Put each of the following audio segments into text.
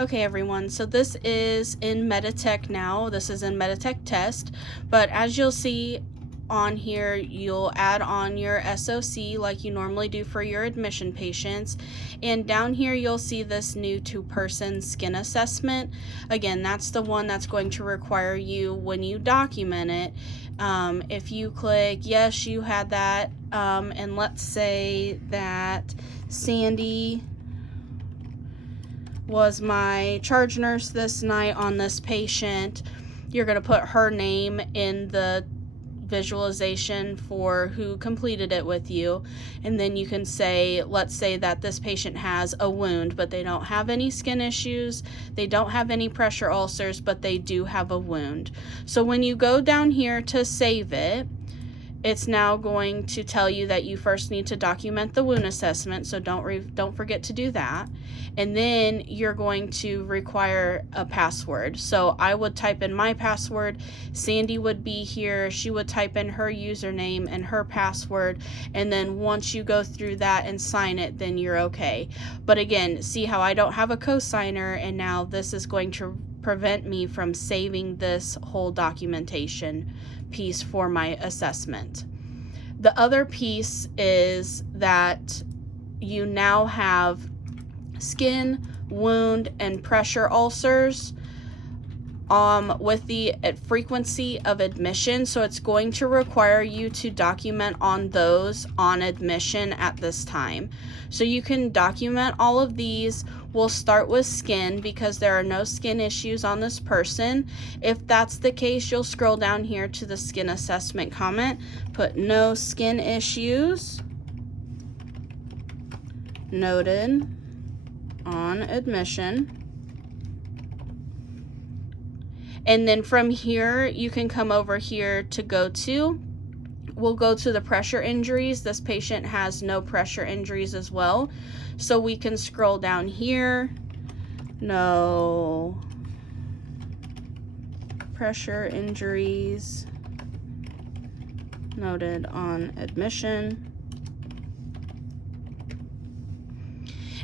Okay, everyone, so this is in Meditech now. This is in Meditech Test, but as you'll see on here, you'll add on your SOC like you normally do for your admission patients, and down here you'll see this new 2-person skin assessment. Again, that's the one that's going to require you when you document it. If you click yes, you had that, and let's say that Sandy was my charge nurse this night on this patient, you're going to put her name in the visualization for who completed it with you, and then you can say, let's say that this patient has a wound, but they don't have any skin issues, they don't have any pressure ulcers, but they do have a wound. So when you go down here to save it, it's now going to tell you that you first need to document the wound assessment, so don't forget to do that. And then you're going to require a password. So I would type in my password, Sandy would be here, she would type in her username and her password, and then once you go through that and sign it, then you're okay. But again, see how I don't have a cosigner, and now this is going to prevent me from saving this whole documentation piece for my assessment. The other piece is that you now have skin, wound, and pressure ulcers with the frequency of admission, so it's going to require you to document on those on admission at this time. So you can document all of these. We'll start with skin because there are no skin issues on this person. If that's the case, you'll scroll down here to the skin assessment comment, put no skin issues noted on admission. And then from here, you can come over here to we'll go to the pressure injuries. This patient has no pressure injuries as well. So we can scroll down here, no pressure injuries noted on admission.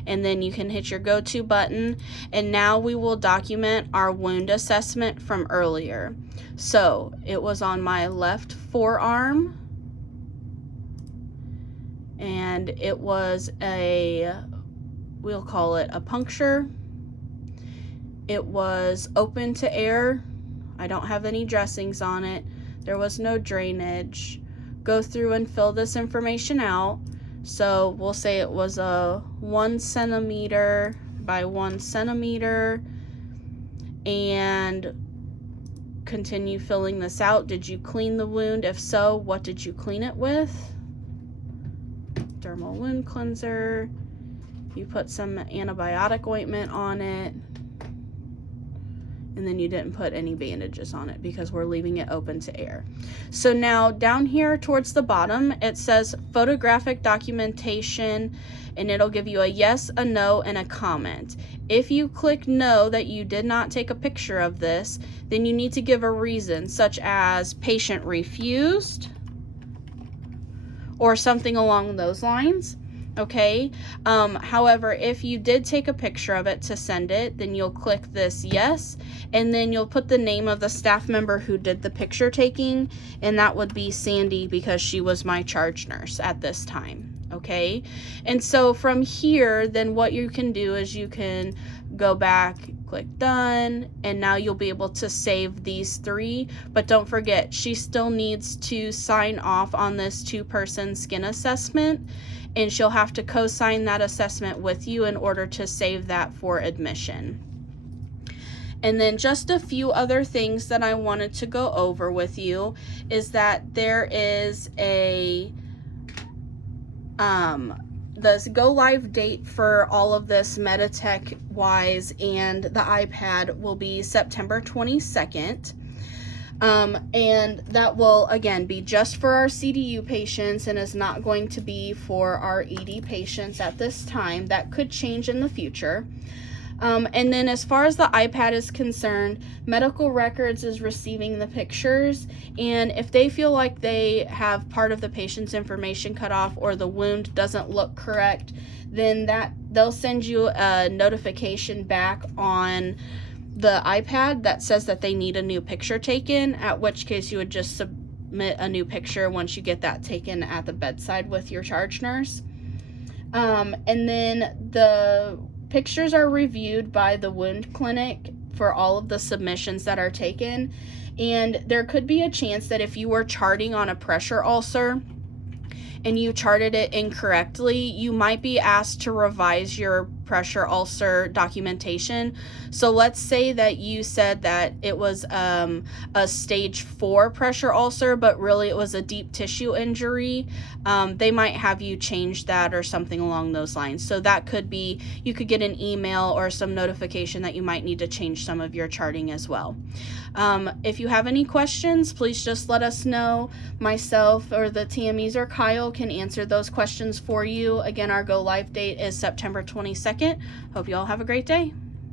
And then you can hit your go-to button, and now we will document our wound assessment from earlier. So it was on my left forearm, and it was we'll call it a puncture. It was open to air. I don't have any dressings on it. There was no drainage. Go through and fill this information out. So we'll say it was a 1 centimeter by 1 centimeter, and continue filling this out. Did you clean the wound? If so, what did you clean it with? Dermal wound cleanser. You put some antibiotic ointment on it, and then you didn't put any bandages on it because we're leaving it open to air. So now down here towards the bottom, it says photographic documentation, and it'll give you a yes, a no, and a comment. If you click no, that you did not take a picture of this, then you need to give a reason, such as patient refused or something along those lines. Okay. However, if you did take a picture of it to send it, then you'll click this yes, and then you'll put the name of the staff member who did the picture taking, and that would be Sandy because she was my charge nurse at this time. Okay. And so from here, then what you can do is you can go back, click done, and now you'll be able to save these 3. But don't forget, she still needs to sign off on this 2-person skin assessment, and she'll have to co-sign that assessment with you in order to save that for admission. And then just a few other things that I wanted to go over with you is that there is the go live date for all of this Meditech wise and the iPad will be September 22nd. And that will again be just for our CDU patients and is not going to be for our ED patients at this time. That could change in the future. And then as far as the iPad is concerned, Medical Records is receiving the pictures, and if they feel like they have part of the patient's information cut off or the wound doesn't look correct, then that they'll send you a notification back on the iPad that says that they need a new picture taken, at which case you would just submit a new picture once you get that taken at the bedside with your charge nurse. And then the pictures are reviewed by the wound clinic for all of the submissions that are taken. And there could be a chance that if you were charting on a pressure ulcer and you charted it incorrectly, you might be asked to revise your pressure ulcer documentation. So let's say that you said that it was a stage 4 pressure ulcer, but really it was a deep tissue injury. They might have you change that or something along those lines. So that could be, you could get an email or some notification that you might need to change some of your charting as well. If you have any questions, please just let us know. Myself or the TMEs or Kyle can answer those questions for you. Again, our go live date is September 22nd. Hope you all have a great day.